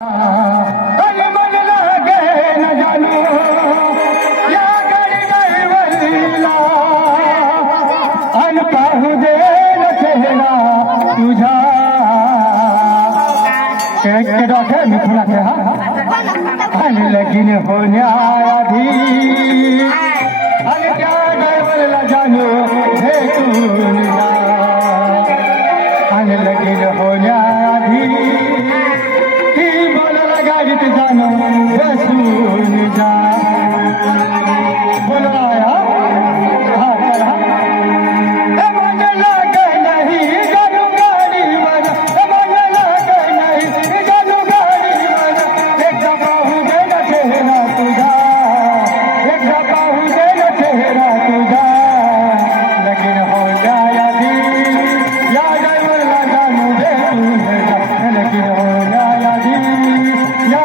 अरे मन लागे न जानू या गडी गडवलीला अन पाहू दे न चेहरा तुझा के डॉक्टर मी थोडा के हा आणि लगीन होण्याआधी आणि त्या ड्रायव्हरला जानू भेटून जा आणि लगीन होण्याआधी गाडीत जाणं बसून जा बोलवाया मन लाग नाही जानू गाडीवर मन लाग नाही जानू गाडीवर एकदा पाहू दे ना चेहरा तुझा एकदा पाहू दे ना चेहरा तुझा लगीन होण्याआधी या ड्रायव्हरला जानू भेटून जा लगीन होण्याआधी या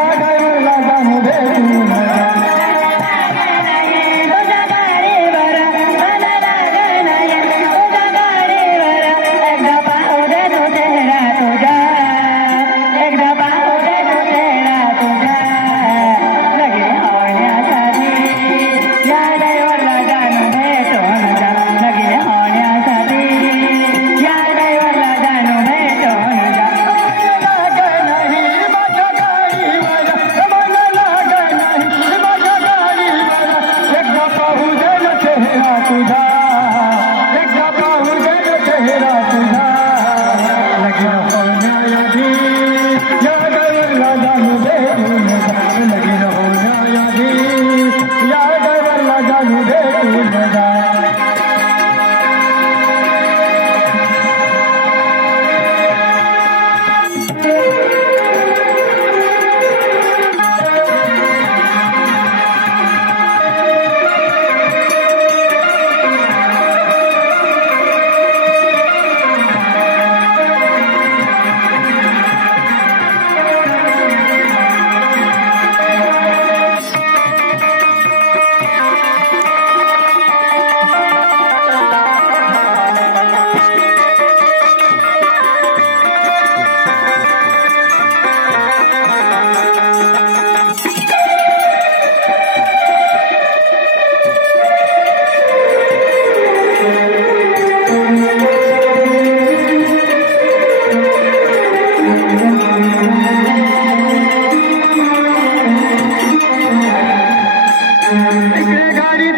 ड्रायव्हरला जानू भेटून जा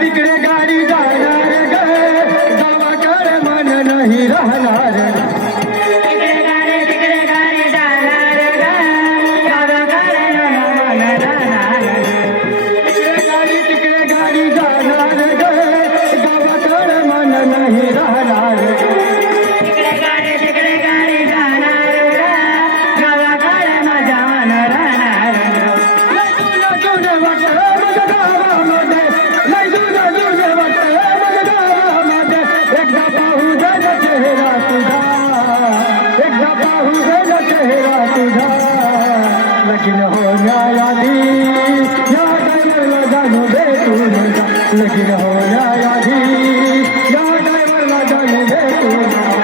तिकडे गाडी जाणार ग गावाकडे मन नाही राहणार तिकडे गाडी जाणार ग गावाकडे मन राहणार तिकडे गाडी जाणार ग गावाकडे मन नाही राहणार तिकडे गाडी जाणार ग गावाकडे माझा मन राहणार लगीन होण्याआधी या ड्रायव्हरला जानू भेटून जा लगीन होण्याआधी या ड्रायव्हरला जानू भेटून जा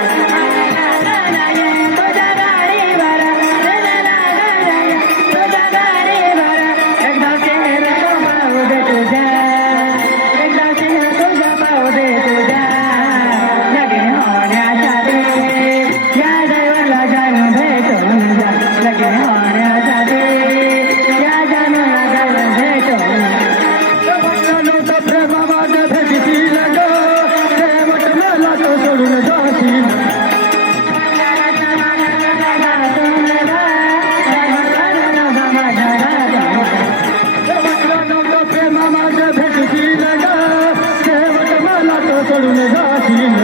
सोडून जाशील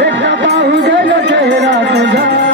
एकदा पाहू दे चेहरा तुझा